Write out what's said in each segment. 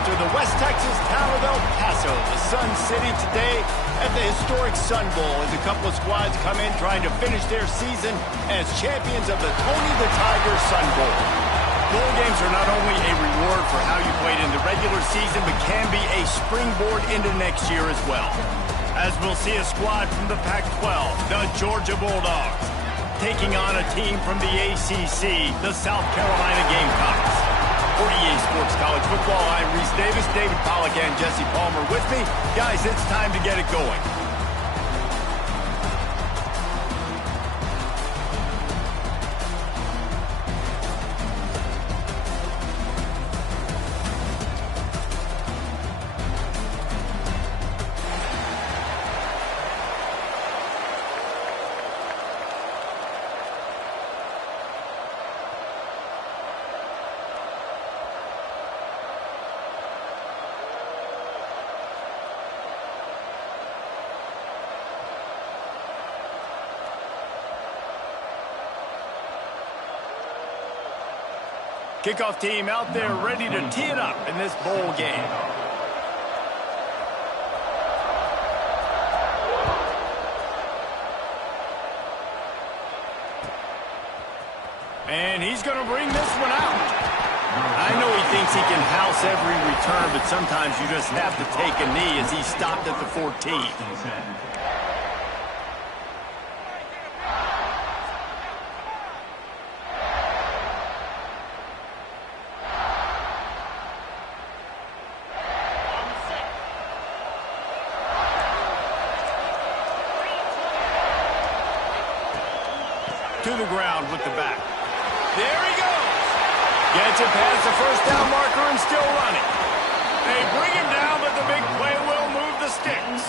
to the West Texas town of El Paso, the Sun City, today at the historic Sun Bowl as a couple of squads come in trying to finish their season as champions of the Tony the Tiger Sun Bowl. Bowl games are not only a reward for how you played in the regular season, but can be a springboard into next year as well. As we'll see a squad from the Pac-12, the Georgia Bulldogs, taking on a team from the ACC, the South Carolina Gamecocks. For EA Sports College Football, I'm Reese Davis, David Pollack, and Jesse Palmer with me. Guys, it's time to get it going. Kickoff team out there ready to tee it up in this bowl game. And he's going to bring this one out. I know he thinks he can house every return, but sometimes you just have to take a knee as he stopped at the 14. To the ground with the back. There he goes. Gets it past the first down marker and still running. They bring him down, but the big play will move the sticks.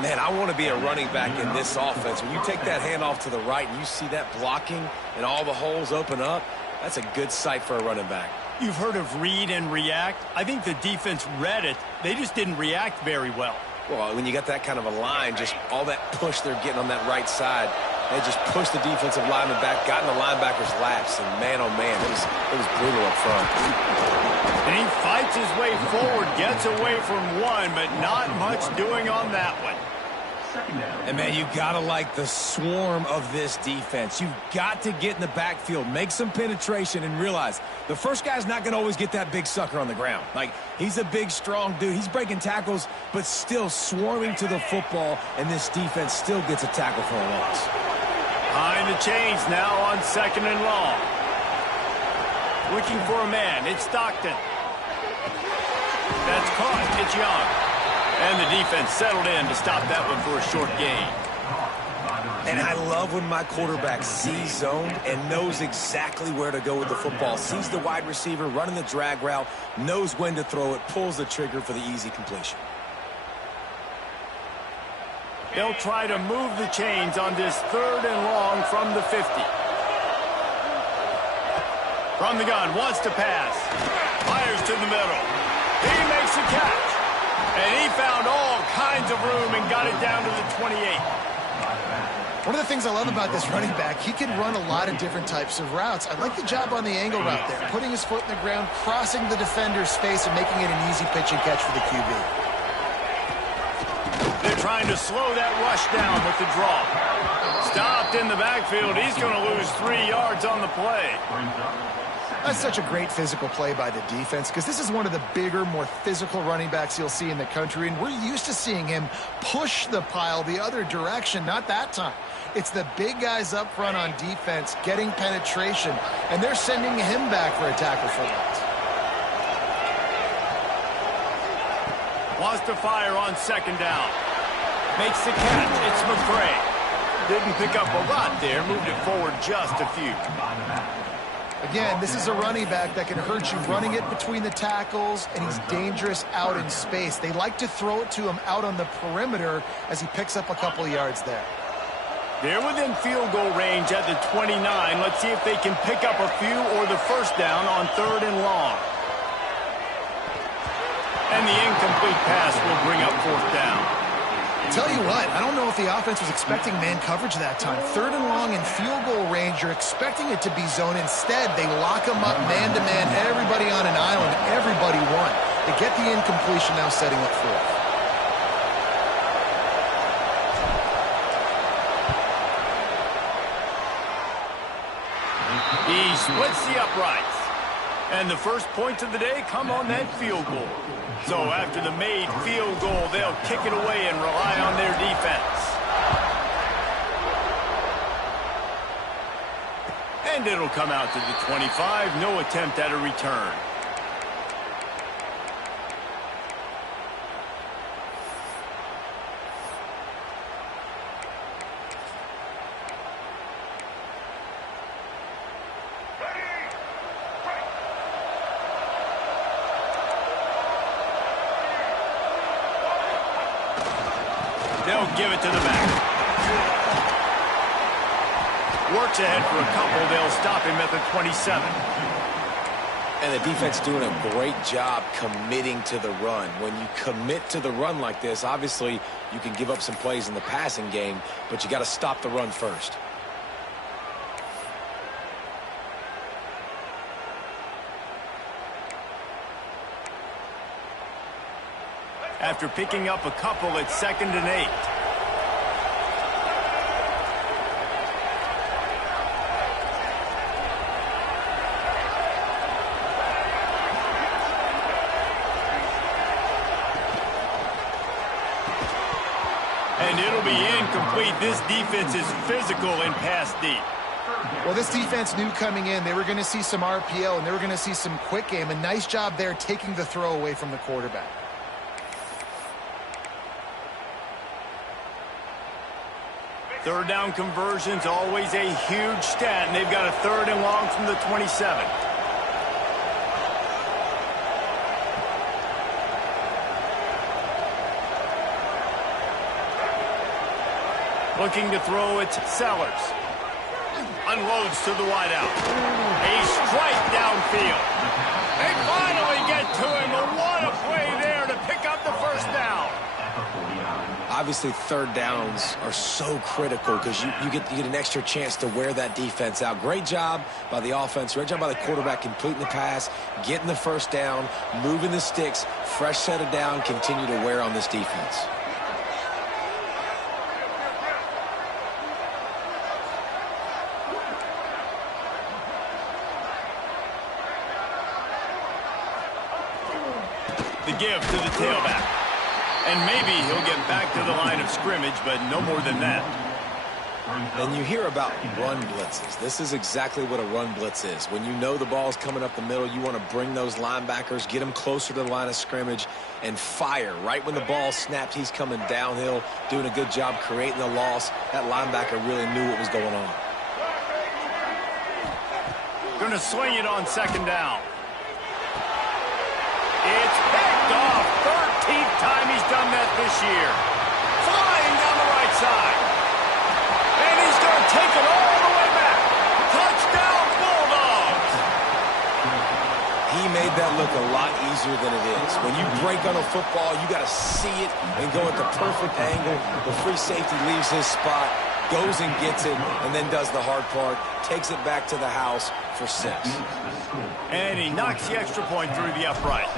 Man, I want to be a running back in this offense. When you take that handoff to the right and you see that blocking and all the holes open up, that's a good sight for a running back. You've heard of read and react. I think the defense read it. They just didn't react very well. Well, when you got that kind of a line, just all that push they're getting on that right side, they just pushed the defensive lineman back, got in the linebacker's laps, and man, oh man, it was brutal up front. And he fights his way forward, gets away from one, but not much doing on that one. And man, you gotta like the swarm of this defense. You've got to get in the backfield, make some penetration, and realize the first guy's not gonna always get that big sucker on the ground. Like, he's a big, strong dude. He's breaking tackles, but still swarming to the football, and this defense still gets a tackle for a loss. Behind the chains now on second and long. Looking for a man. It's Stockton. That's caught. It's Young. And the defense settled in to stop that one for a short gain. And I love when my quarterback sees zoned and knows exactly where to go with the football. Sees the wide receiver running the drag route, knows when to throw it, pulls the trigger for the easy completion. They'll try to move the chains on this third and long from the 50. From the gun, wants to pass. Fires to the middle. He makes the catch. And he found all kinds of room and got it down to the 28. One of the things I love about this running back, he can run a lot of different types of routes. I like the job on the angle route there, putting his foot in the ground, crossing the defender's face, and making it an easy pitch and catch for the QB. They're trying to slow that rush down with the draw. Stopped in the backfield. He's going to lose 3 yards on the play. That's such a great physical play by the defense because this is one of the bigger, more physical running backs you'll see in the country, and we're used to seeing him push the pile the other direction. Not that time. It's the big guys up front on defense getting penetration, and they're sending him back for a tackle for loss. Wants to fire on second down. Makes the catch. It's McCray. Didn't pick up a lot there. Moved it forward just a few. Again, this is a running back that can hurt you running it between the tackles, and he's dangerous out in space. They like to throw it to him out on the perimeter as he picks up a couple of yards there. They're within field goal range at the 29. Let's see if they can pick up a few or the first down on third and long. And the incomplete pass will bring up fourth down. Tell you what, I don't know if the offense was expecting man coverage that time. 3rd and long in field goal range, you're expecting it to be zone. Instead, they lock them up man-to-man, everybody on an island, everybody won. They get the incompletion, now setting up 4th. He splits the uprights. And the first points of the day come on that field goal. So after the made field goal, they'll kick it away and rely on their defense. And it'll come out to the 25. No attempt at a return. They'll give it to the back. Works ahead for a couple. They'll stop him at the 27. And the defense doing a great job committing to the run. When you commit to the run like this, obviously you can give up some plays in the passing game, but you got to stop the run first. After picking up a couple, it's 2nd and 8. And it'll be incomplete. This defense is physical and pass deep. Well, this defense knew coming in they were going to see some RPO and they were going to see some quick game. A nice job there taking the throw away from the quarterback. Third down conversion's always a huge stat, and they've got a 3rd and long from the 27. Looking to throw it, Sellers. Unloads to the wideout. A strike downfield. They finally get to him. What a play there to pick up the first down. Obviously, 3rd downs are so critical because you get an extra chance to wear that defense out. Great job by the offense. Great job by the quarterback completing the pass, getting the first down, moving the sticks, fresh set of down, continue to wear on this defense. The give to the tailback. And maybe he'll get back to the line of scrimmage, but no more than that. And you hear about run blitzes. This is exactly what a run blitz is. When you know the ball's coming up the middle, you want to bring those linebackers, get them closer to the line of scrimmage, and fire. Right when the ball snapped, he's coming downhill, doing a good job creating the loss. That linebacker really knew what was going on. Going to swing it on 2nd down. It's picked off. 13th time he's done that this year. Flying down the right side. And he's going to take it all the way back. Touchdown, Bulldogs. He made that look a lot easier than it is. When you break on a football, you got to see it and go at the perfect angle. The free safety leaves his spot, goes and gets it, and then does the hard part, takes it back to the house for 6. And he knocks the extra point through the uprights.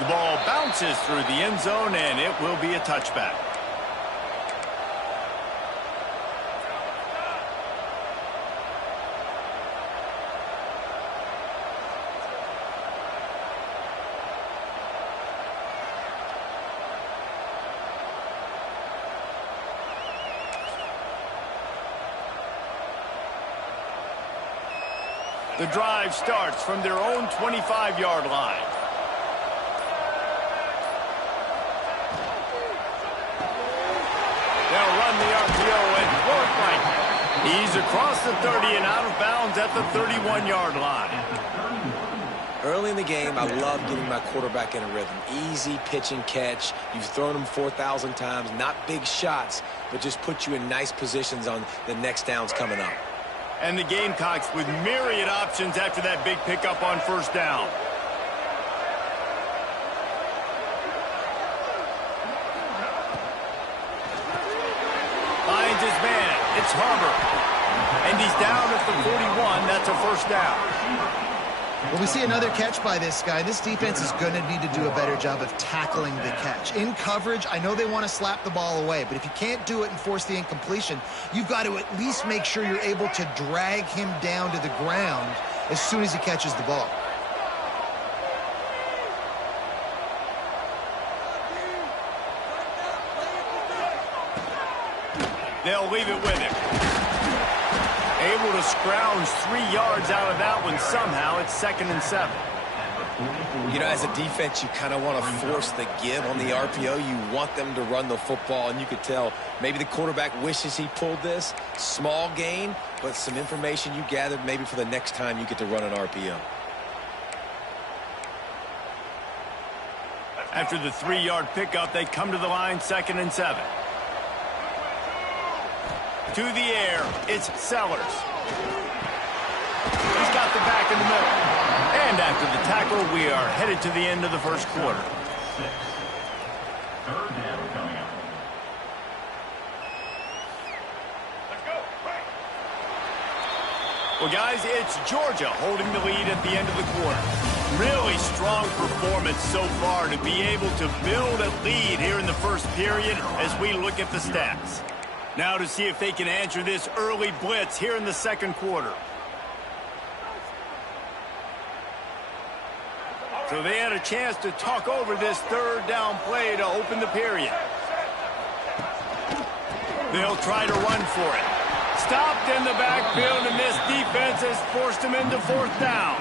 The ball bounces through the end zone, and it will be a touchback. The drive starts from their own 25-yard line. They'll run the RPO and throw it right. He's across the 30 and out of bounds at the 31-yard line. Early in the game, I love getting my quarterback in a rhythm. Easy pitch and catch. You've thrown him 4,000 times. Not big shots, but just put you in nice positions on the next downs coming up. And the Gamecocks with myriad options after that big pickup on first down. Finds his man. It's Harbor. And he's down at the 41. That's a first down. Well, we see another catch by this guy. This defense is going to need to do a better job of tackling the catch. In coverage, I know they want to slap the ball away, but if you can't do it and force the incompletion, you've got to at least make sure you're able to drag him down to the ground as soon as he catches the ball. They'll leave it with him. Able to scrounge 3 yards out of that one somehow. It's 2nd and 7. You know, as a defense, you kind of want to force the give on the RPO. You want them to run the football, and you could tell maybe the quarterback wishes he pulled this. Small gain, but some information you gathered maybe for the next time you get to run an RPO. After the 3-yard pickup, they come to the line, 2nd and 7. To the air, it's Sellers. He's got the back in the middle. And after the tackle, we are headed to the end of the first quarter. Third down coming up. Let's go. Well, guys, it's Georgia holding the lead at the end of the quarter. Really strong performance so far to be able to build a lead here in the first period as we look at the stats. Now to see if they can answer this early blitz here in the second quarter. So they had a chance to talk over this third down play to open the period. They'll try to run for it. Stopped in the backfield, and this defense has forced them into 4th down.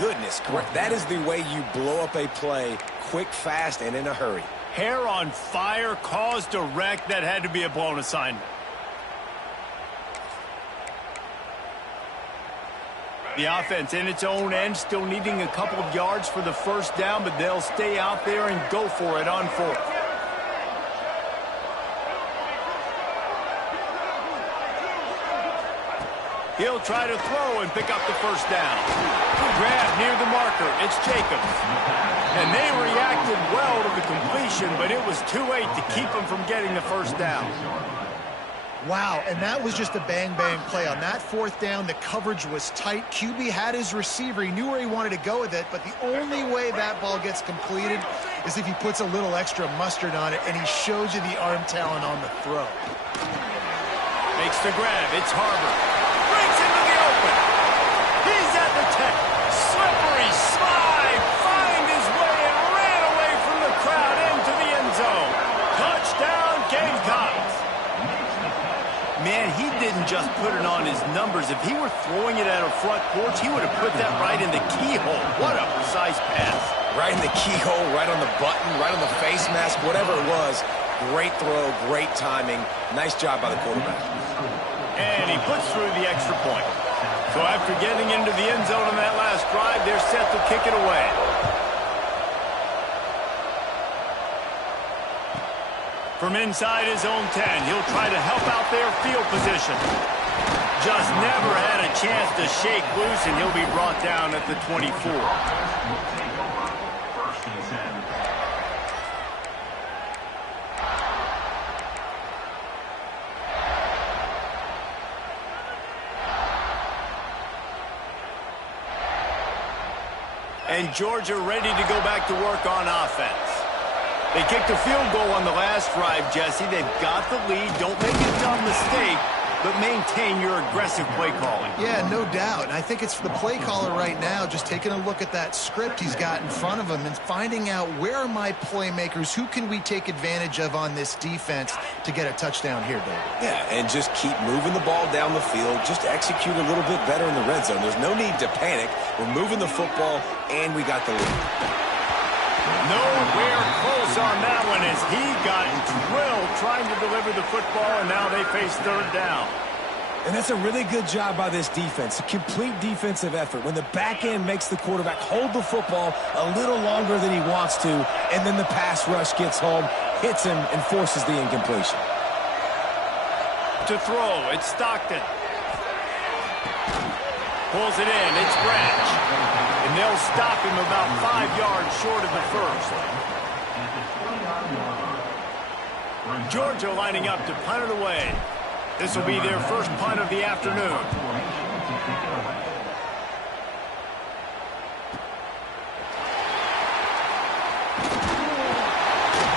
Goodness, that is the way you blow up a play quick, fast, and in a hurry. Hair on fire, caused a wreck. That had to be a blown assignment. The offense in its own end, still needing a couple of yards for the first down, but they'll stay out there and go for it on 4th. He'll try to throw and pick up the first down. Grab near the marker. It's Jacobs. And they reacted well to the completion, but it was too late to keep them from getting the first down. Wow, and that was just a bang-bang play. On that 4th down, the coverage was tight. QB had his receiver. He knew where he wanted to go with it, but the only way that ball gets completed is if he puts a little extra mustard on it, and he shows you the arm talent on the throw. Makes the grab. It's Harbor. Breaks into the open. He's at the 10. Slippery slide. Find his way and ran away from the crowd into the end zone. Touchdown, Gamecocks. Man, he didn't just put it on his numbers. If he were throwing it at a front porch, he would have put that right in the keyhole. What a precise pass. Right in the keyhole, right on the button, right on the face mask, whatever it was. Great throw, great timing. Nice job by the quarterback. And he puts through the extra point. So after getting into the end zone on that last drive, they're set to kick it away. From inside his own 10, he'll try to help out their field position. Just never had a chance to shake loose, and he'll be brought down at the 24. First and 10. And Georgia ready to go back to work on offense. They kicked a field goal on the last drive, Jesse. They've got the lead. Don't make a dumb mistake, but maintain your aggressive play calling. Yeah, no doubt. And I think it's the play caller right now just taking a look at that script he's got in front of him and finding out where are my playmakers, who can we take advantage of on this defense to get a touchdown here, David. Yeah, and just keep moving the ball down the field. Just execute a little bit better in the red zone. There's no need to panic. We're moving the football, and we got the lead. Nowhere close on that one as he got drilled trying to deliver the football, and now they face third down. And that's a really good job by this defense. A complete defensive effort. When the back end makes the quarterback hold the football a little longer than he wants to, and then the pass rush gets home, hits him, and forces the incompletion. To throw, it's Stockton. Pulls it in. It's Branch. And they'll stop him about 5 yards short of the first. Georgia lining up to punt it away. This will be their first punt of the afternoon.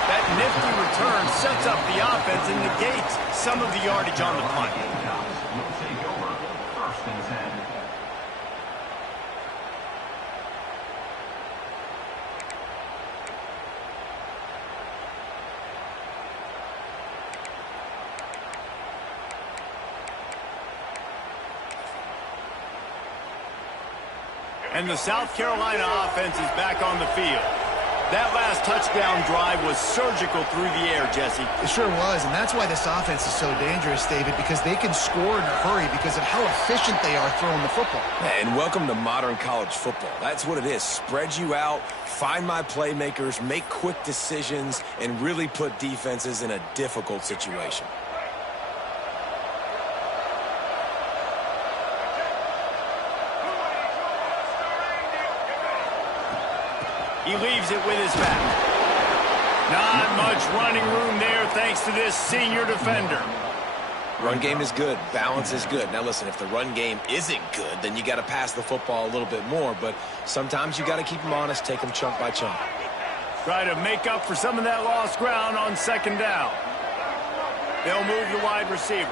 That nifty return sets up the offense and negates some of the yardage on the punt. And the South Carolina offense is back on the field. That last touchdown drive was surgical through the air, Jesse. It sure was, and that's why this offense is so dangerous, David, because they can score in a hurry because of how efficient they are throwing the football. And welcome to modern college football. That's what it is. Spread you out, find my playmakers, make quick decisions, and really put defenses in a difficult situation. He leaves it with his back. Not much running room there thanks to this senior defender. Run game is good. Balance is good. Now listen, if the run game isn't good, then you got to pass the football a little bit more. But sometimes you got to keep them honest, take them chunk by chunk. Try to make up for some of that lost ground on second down. They'll move the wide receiver.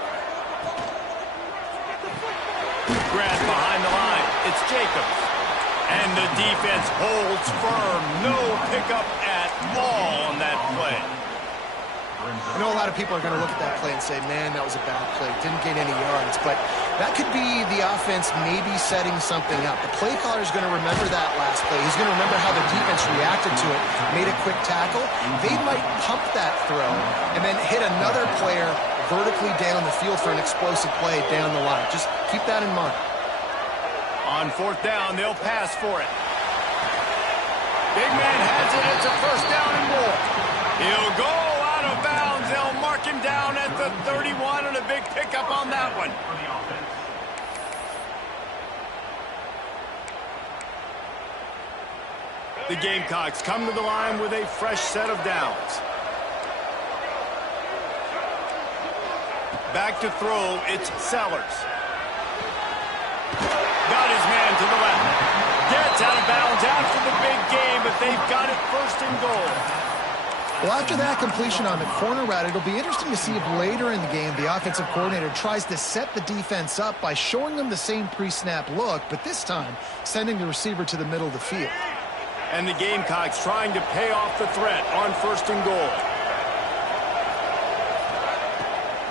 Grant behind the line. It's Jacobs. And the defense holds firm. No pickup at all on that play. I know a lot of people are going to look at that play and say, man, that was a bad play. Didn't get any yards. But that could be the offense maybe setting something up. The play caller is going to remember that last play. He's going to remember how the defense reacted to it, made a quick tackle. They might pump that throw and then hit another player vertically down the field for an explosive play down the line. Just keep that in mind. On fourth down, they'll pass for it. Big man has it. It's a first down and more. He'll go out of bounds. They'll mark him down at the 31 and a big pickup on that one. The Gamecocks come to the line with a fresh set of downs. Back to throw, it's Sellers. Got his man to the left. Gets out of bounds after the big game, but they've got it first and goal. Well, after that completion on the corner route, it'll be interesting to see if later in the game the offensive coordinator tries to set the defense up by showing them the same pre-snap look, but this time sending the receiver to the middle of the field. And the Gamecocks trying to pay off the threat on first and goal.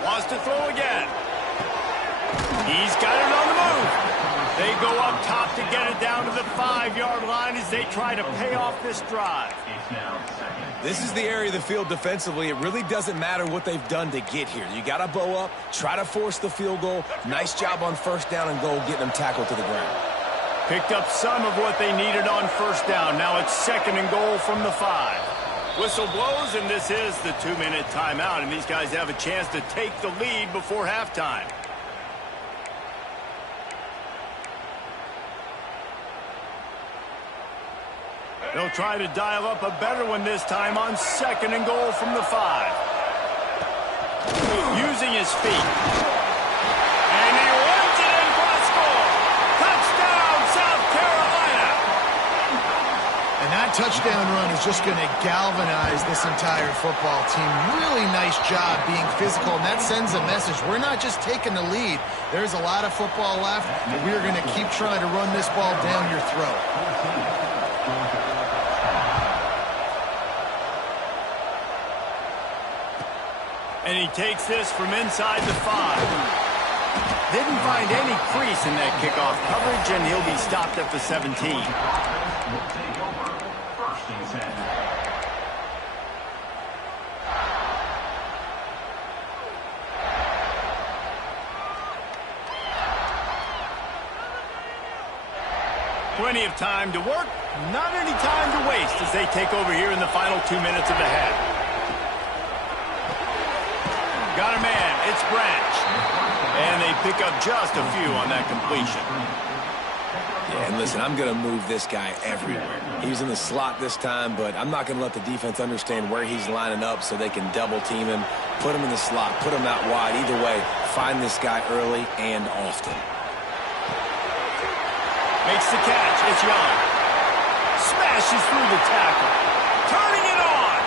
Wants to throw again. He's got it on the move. They go up top to get it down to the 5-yard line as they try to pay off this drive. This is the area of the field defensively. It really doesn't matter what they've done to get here. You got to bow up, try to force the field goal. Nice job on first down and goal, getting them tackled to the ground. Picked up some of what they needed on first down. Now it's second and goal from the 5. Whistle blows, and this is the 2-minute timeout, and these guys have a chance to take the lead before halftime. They'll try to dial up a better one this time on second and goal from the 5. Using his feet. And he runs it in for a score. Touchdown, South Carolina. And that touchdown run is just going to galvanize this entire football team. Really nice job being physical, and that sends a message. We're not just taking the lead. There's a lot of football left, but we're going to keep trying to run this ball down your throat. And he takes this from inside the 5. Didn't find any crease in that kickoff coverage, and he'll be stopped at the 17. Plenty of time to work, not any time to waste as they take over here in the final 2 minutes of the half. Got a man, it's Branch. And they pick up just a few on that completion. And listen, I'm going to move this guy everywhere. He's in the slot this time, but I'm not going to let the defense understand where he's lining up so they can double team him, put him in the slot, put him out wide. Either way, find this guy early and often. Makes the catch. It's Young. Smashes through the tackle. Turning it on.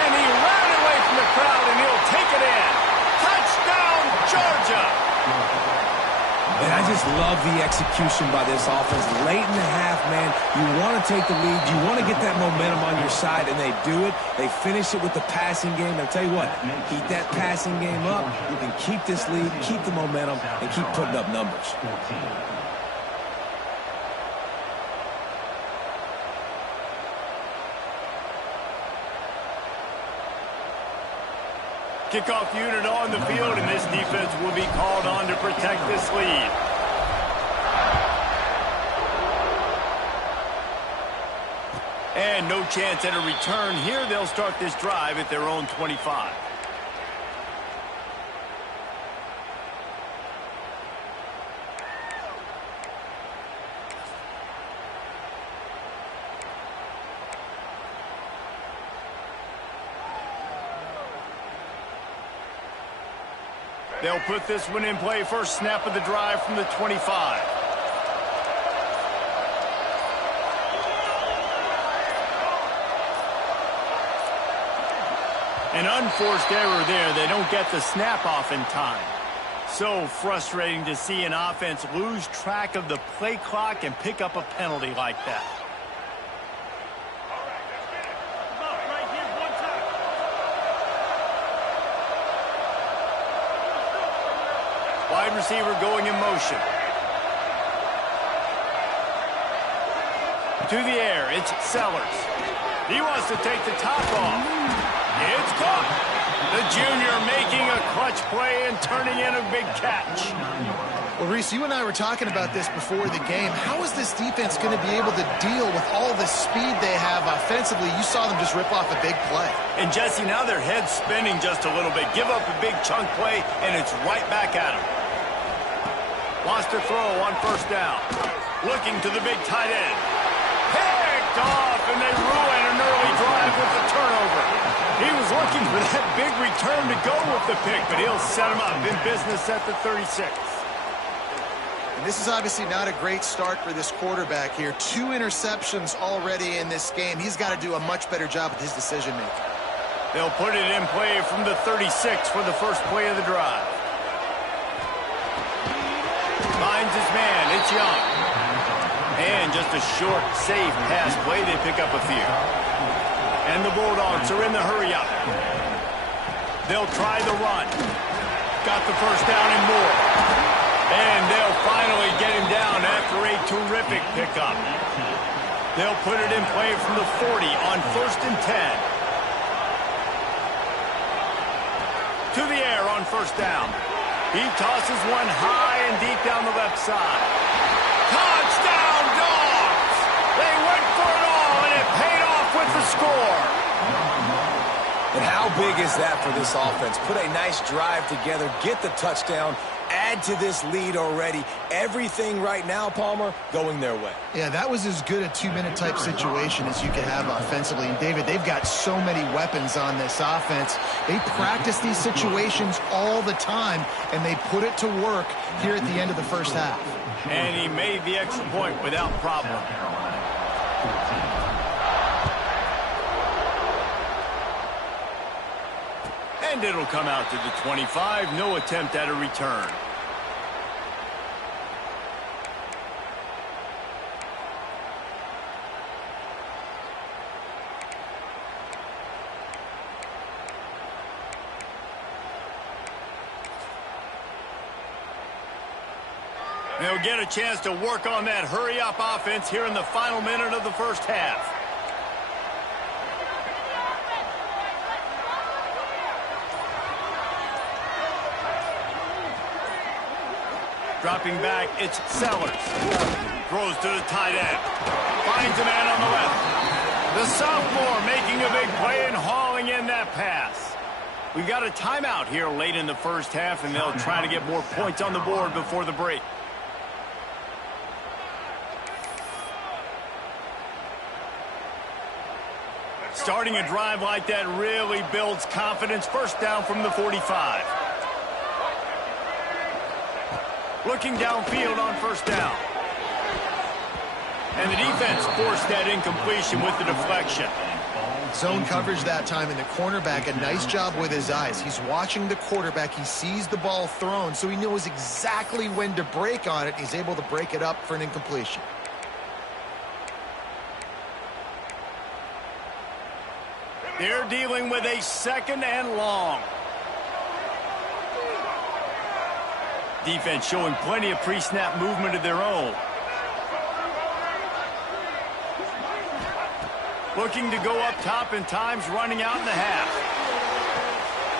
And he ran away from the crowd, and he'll take it in. Touchdown, Georgia. And I just love the execution by this offense. Late in the half, man, you want to take the lead. You want to get that momentum on your side, and they do it. They finish it with the passing game. I'll tell you what, keep that passing game up. You can keep this lead, keep the momentum, and keep putting up numbers. Kickoff unit on the field, and this defense will be called on to protect this lead. And no chance at a return here. They'll start this drive at their own 25. They'll put this one in play. First snap of the drive from the 25. An unforced error there. They don't get the snap off in time. So frustrating to see an offense lose track of the play clock and pick up a penalty like that. Wide receiver going in motion. To the air, it's Sellers. He wants to take the top off. It's caught. The junior making a clutch play and turning in a big catch. Well, Reese, you and I were talking about this before the game. How is this defense going to be able to deal with all the speed they have offensively? You saw them just rip off a big play. And, Jesse, now their head's spinning just a little bit. Give up a big chunk play, and it's right back at them. Wants to throw on first down. Looking to the big tight end. Picked off, and they ruin an early drive with the turnover. He was looking for that big return to go with the pick, but he'll set him up in business at the 36. And this is obviously not a great start for this quarterback here. 2 interceptions already in this game. He's got to do a much better job with his decision-making. They'll put it in play from the 36 for the first play of the drive. Finds his man. It's Young. And just a short, safe pass play. They pick up a few. And the Bulldogs are in the hurry-up. They'll try the run. Got the first down and more. And they'll finally get him down after a terrific pickup. They'll put it in play from the 40 on 1st and 10. To the air on first down. He tosses one high and deep down the left side. Touchdown, Dogs! They went for it all, and it paid off with the score. And how big is that for this offense? Put a nice drive together, get the touchdown, add to this lead already. Everything right now, Palmer, going their way. Yeah, that was as good a 2-minute type situation as you could have offensively. And, David, they've got so many weapons on this offense. They practice these situations all the time, and they put it to work here at the end of the first half. And he made the extra point without problem. And it'll come out to the 25. No attempt at a return. They'll get a chance to work on that hurry-up offense here in the final minute of the first half. Dropping back, it's Sellers. Throws to the tight end. Finds a man on the left. The sophomore making a big play and hauling in that pass. We've got a timeout here late in the first half, and they'll try to get more points on the board before the break. Starting a drive like that really builds confidence. First down from the 45. Looking downfield on first down. And the defense forced that incompletion with the deflection. Zone coverage that time, and the cornerback, a nice job with his eyes. He's watching the quarterback. He sees the ball thrown, so he knows exactly when to break on it. He's able to break it up for an incompletion. They're dealing with a 2nd and long. Defense showing plenty of pre-snap movement of their own. Looking to go up top, and time's running out in the half.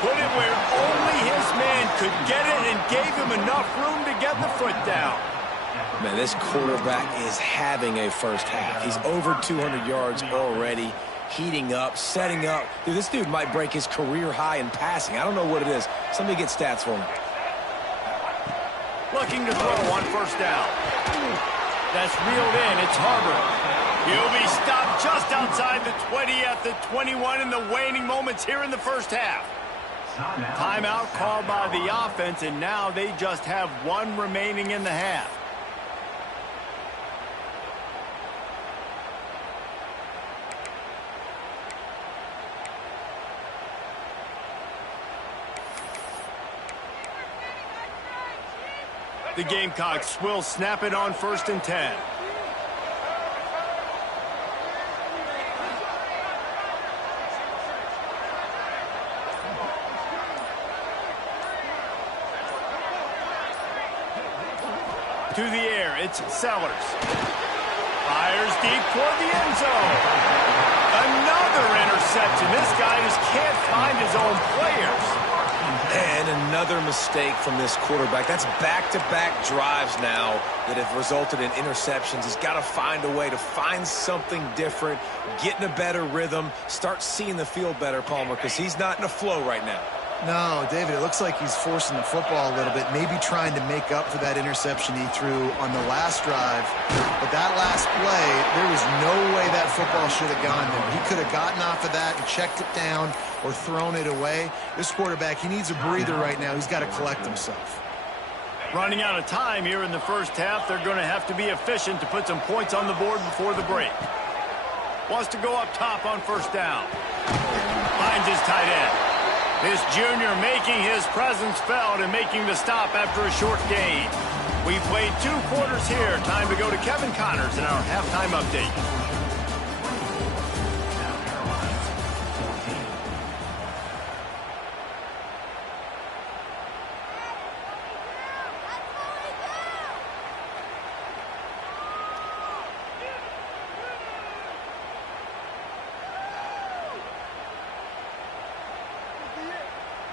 Put it where only his man could get it and gave him enough room to get the foot down. Man, this quarterback is having a first half. He's over 200 yards already, heating up, setting up. Dude, this dude might break his career high in passing. I don't know what it is. Somebody get stats for me. Looking to throw on first down. That's reeled in. It's Harbor. He'll be stopped just outside the 20 at the 21 in the waning moments here in the first half. Timeout called by the offense, and now they just have 1 remaining in the half. The Gamecocks will snap it on 1st and 10. To the air, it's Sellers. Fires deep toward the end zone. Another interception. This guy just can't find his own players. And another mistake from this quarterback. That's back-to-back drives now that have resulted in interceptions. He's got to find a way to find something different, get in a better rhythm, start seeing the field better, Palmer, because he's not in a flow right now. No, David, it looks like he's forcing the football a little bit, maybe trying to make up for that interception he threw on the last drive. But that last play, there was no way that football should have gone there. He could have gotten off of that and checked it down or thrown it away. This quarterback, he needs a breather right now. He's got to collect himself. Running out of time here in the first half. They're going to have to be efficient to put some points on the board before the break. Wants to go up top on first down. Finds his tight end. This junior making his presence felt and making the stop after a short gain. We played 2 quarters here. Time to go to Kevin Connors in our halftime update.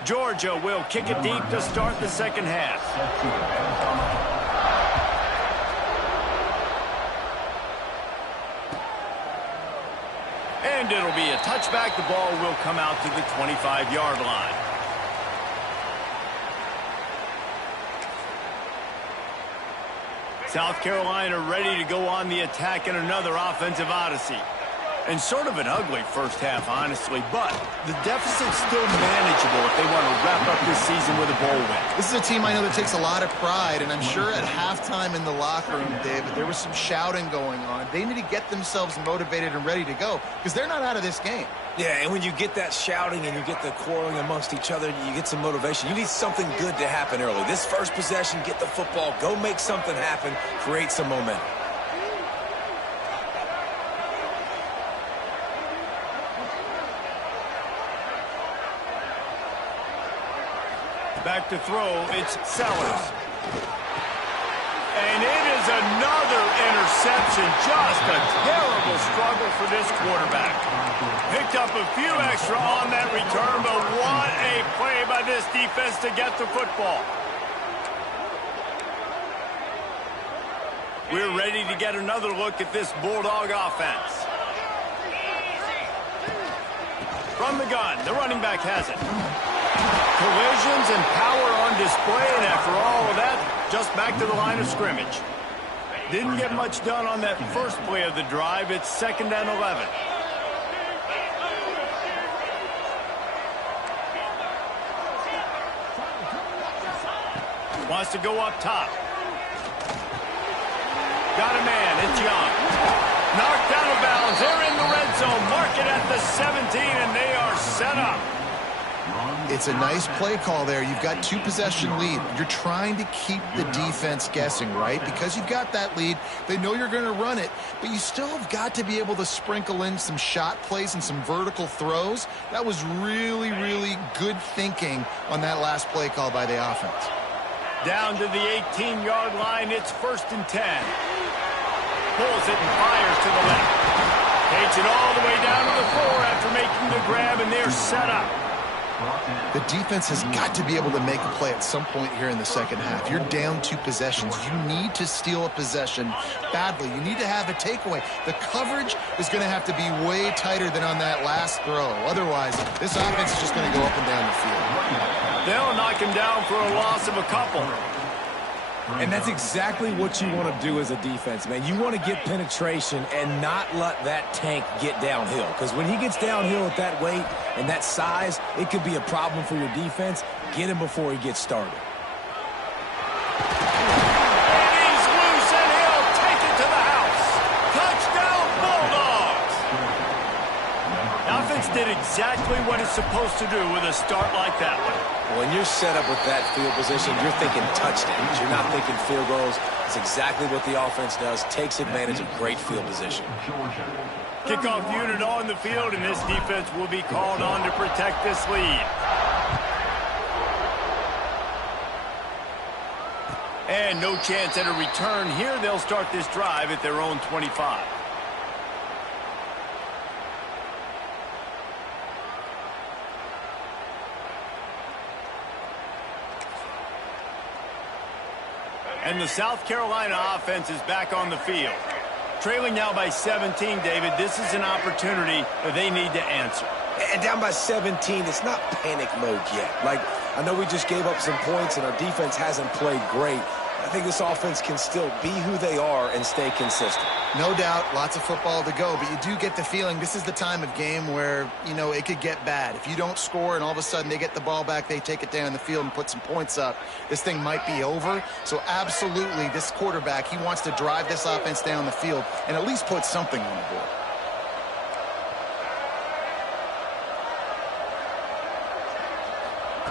Georgia will kick it deep to start the second half. And it'll be a touchback. The ball will come out to the 25-yard line. South Carolina ready to go on the attack in another offensive odyssey. And sort of an ugly first half, honestly, but the deficit's still manageable if they want to wrap up this season with a bowl win. This is a team I know that takes a lot of pride, and I'm sure at halftime in the locker room, David, there was some shouting going on. They need to get themselves motivated and ready to go because they're not out of this game. Yeah, and when you get that shouting and you get the quarreling amongst each other, you get some motivation. You need something good to happen early. This first possession, get the football, go make something happen, create some momentum. Back to throw, it's Sellers. And it is another interception. Just a terrible struggle for this quarterback. Picked up a few extra on that return, but what a play by this defense to get the football. We're ready to get another look at this Bulldog offense. From the gun, the running back has it. Collisions and power on display, and after all of that, just back to the line of scrimmage. Didn't get much done on that first play of the drive. It's 2nd and 11. Wants to go up top. Got a man. It's Young. Knocked out of bounds. They're in the red zone. Mark it at the 17, and they are set up. It's a nice play call there. You've got 2-possession lead. You're trying to keep the defense guessing, right? Because you've got that lead. They know you're going to run it, but you still have got to be able to sprinkle in some shot plays and some vertical throws. That was really, really good thinking on that last play call by the offense. Down to the 18-yard line. It's 1st and 10. Pulls it and fires to the left. Takes it all the way down to the 4 after making the grab, and they're set up. The defense has got to be able to make a play at some point here in the second half. You're down 2 possessions. You need to steal a possession badly. You need to have a takeaway. The coverage is going to have to be way tighter than on that last throw. Otherwise, this offense is just going to go up and down the field. They'll knock him down for a loss of a couple. And that's exactly what you want to do as a defense, man. You want to get penetration and not let that tank get downhill. Because when he gets downhill at that weight and that size, it could be a problem for your defense. Get him before he gets started. And he's loose, and he'll take it to the house. Touchdown, Bulldogs! The offense did exactly what it's supposed to do with a start like that one. When you're set up with that field position, you're thinking touchdowns. You're not thinking field goals. It's exactly what the offense does. Takes advantage of great field position. Kickoff unit on the field, and this defense will be called on to protect this lead. And no chance at a return here. They'll start this drive at their own 25. And the South Carolina offense is back on the field. Trailing now by 17, David, this is an opportunity that they need to answer. And down by 17, it's not panic mode yet. Like, I know we just gave up some points and our defense hasn't played great. I think this offense can still be who they are and stay consistent. No doubt, lots of football to go, but you do get the feeling this is the time of game where, you know, it could get bad. If you don't score and all of a sudden they get the ball back, they take it down the field and put some points up, this thing might be over. So absolutely, this quarterback, he wants to drive this offense down the field and at least put something on the board.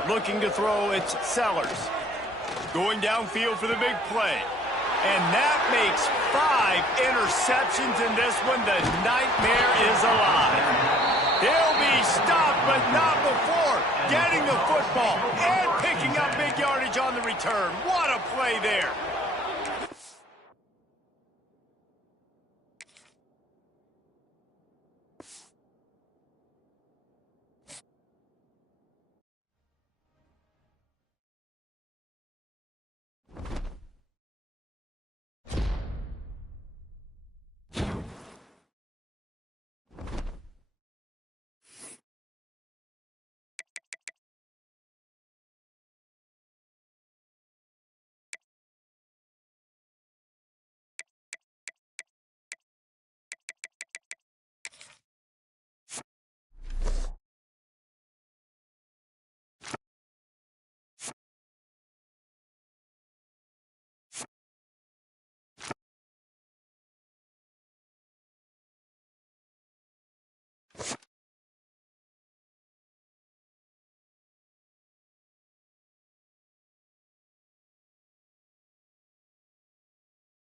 Looking to throw, it's Sellers. Going downfield for the big play. And that makes 5 interceptions in this one. The nightmare is alive. He'll be stopped, but not before getting the football and picking up big yardage on the return. What a play there.